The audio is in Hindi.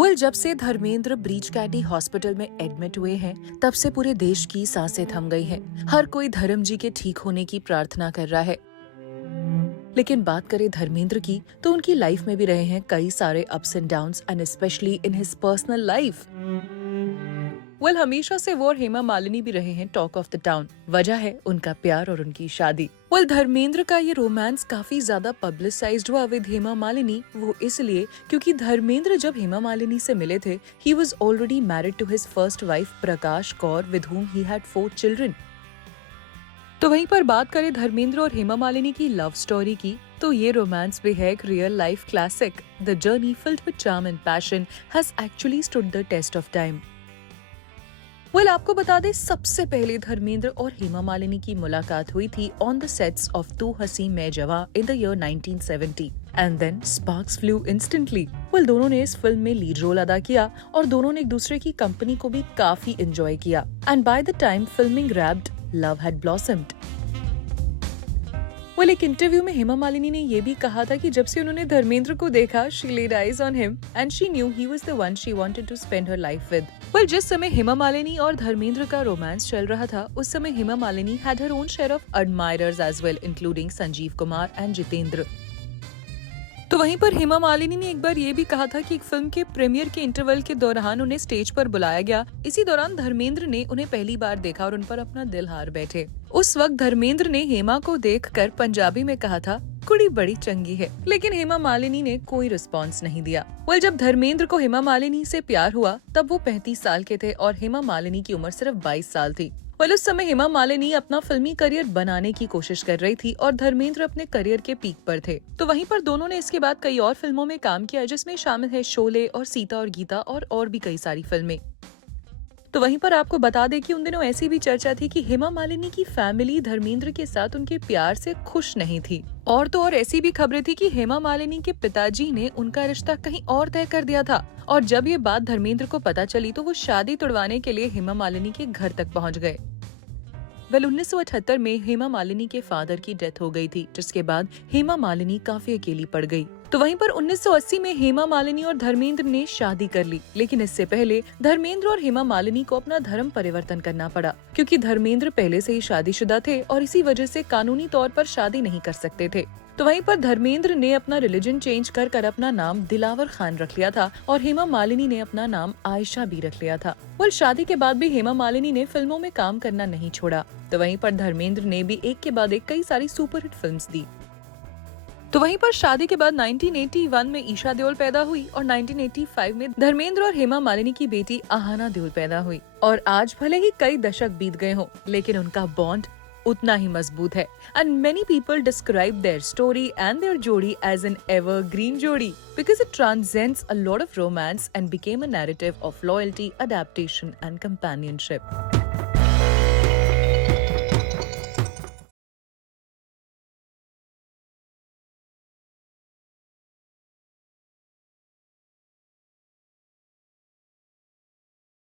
वेल जब से धर्मेंद्र ब्रीच कैंडी हॉस्पिटल में एडमिट हुए हैं, तब से पूरे देश की सांसें थम गई हैं। हर कोई धर्म जी के ठीक होने की प्रार्थना कर रहा है। लेकिन बात करें धर्मेंद्र की, तो उनकी लाइफ में भी रहे हैं कई सारे ups and downs and specially in his personal life. Well हमेशा से वो और हेमा मालिनी भी रहे हैं टॉक ऑफ द टाउन। वजह है उनका प्यार और उनकी शादी। वेल धर्मेंद्र का ये रोमांस काफी ज्यादा पब्लिसाइज्ड हुआ विद हेमा मालिनी, वो इसलिए क्योंकि धर्मेंद्र जब हेमा मालिनी से मिले थे, he was already married to his first wife Prakash Kaur with whom he had 4 children। तो वहीं पर बात करें धर्मेंद्र और हेमा मालिनी की लव स्टोरी की, तो ये रोमांस भी है एक real life classic. The journey filled with charm and passion has actually stood the test of time. Well आपको बता दें, सबसे पहले धर्मेंद्र और हेमा मालिनी की मुलाकात हुई थी ऑन द सेट्स ऑफ तू Hasi Main Jawan in the year 1970 and then sparks flew instantly. Well दोनों ने इस फिल्म में लीड रोल अदा किया और दोनों ने एक दूसरे की कंपनी को भी काफी एंजॉय किया and by the time filming wrapped, love had blossomed. Well एक इंटरव्यू में हेमा मालिनी ने ये भी कहा था कि जब से उन्होंने धर्मेंद्र को देखा, she laid eyes on him and she knew he was the one she wanted to spend her life with. Well जिस समय हेमा मालिनी और धर्मेंद्र का रोमांस चल रहा था, उस समय Hema Malini had her own share of admirers as well, including Sanjeev Kumar and Jeetendra. तो वहीं पर हेमा मालिनी ने एक बार ये भी कहा था कि एक फिल्म के प्रीमियर के इंटरवल के दौरान उन्हें स्टेज पर बुलाया गया। इसी दौरान धर्मेंद्र ने उन्हें पहली बार देखा और उन पर अपना दिल हार बैठे। उस वक्त धर्मेंद्र ने हेमा को देखकर पंजाबी में कहा था, कुड़ी बड़ी चंगी है, लेकिन हेमा मालिनी ने कोई रिस्पॉन्स नहीं दिया। वेल जब धर्मेंद्र को हेमा मालिनी से प्यार हुआ, तब वो 35 साल के थे और हेमा मालिनी की उम्र सिर्फ 22 साल थी। वेल उस समय हेमा मालिनी अपना फिल्मी करियर बनाने की कोशिश कर रही थी और धर्मेंद्र अपने करियर के पीक पर थे। तो वहीं पर दोनों ने इसके बाद कई और फिल्मों में काम किया, जिसमें शामिल है शोले और सीता और गीता और भी कई सारी फिल्में। तो वहीं पर आपको बता दें कि उन दिनों ऐसी भी चर्चा थी कि हेमा मालिनी की फैमिली धर्मेंद्र के साथ उनके प्यार से खुश नहीं थी। और तो और ऐसी भी खबरें थी कि हेमा मालिनी के पिताजी ने उनका रिश्ता कहीं और तय कर दिया था। और जब ये बात धर्मेंद्र को पता चली, तो वो शादी तुड़वाने के लिए हेमा मालिनी के घर तक पहुँच गए। वेल 1978 में हेमा मालिनी के फादर की डेथ हो गई थी, जिसके बाद हेमा मालिनी काफी अकेली पड़ गई। तो वहीं पर 1980 में हेमा मालिनी और धर्मेंद्र ने शादी कर ली, लेकिन इससे पहले धर्मेंद्र और हेमा मालिनी को अपना धर्म परिवर्तन करना पड़ा, क्योंकि धर्मेंद्र पहले से ही शादीशुदा थे और इसी वजह से कानूनी तौर पर शादी नहीं कर सकते थे। तो वहीं पर धर्मेंद्र ने अपना रिलीजन चेंज कर अपना नाम दिलावर खान रख लिया था और हेमा मालिनी ने अपना नाम आयशा भी रख लिया था। वेल शादी के बाद भी हेमा मालिनी ने फिल्मों में काम करना नहीं छोड़ा। तो वहीं पर धर्मेंद्र ने भी एक के बाद एक कई सारी सुपरहिट फिल्म्स दी। तो वहीं पर शादी के बाद 1981 में ईशा देओल पैदा हुई और 1985 में धर्मेंद्र और हेमा मालिनी की बेटी आहाना देओल पैदा हुई। और आज भले ही कई दशक बीत गए हों, लेकिन उनका बॉन्ड उतना ही मजबूत है। And many people describe their story and their jodi as an evergreen jodi because it transcends a lot of romance and became a narrative of loyalty, adaptation and companionship.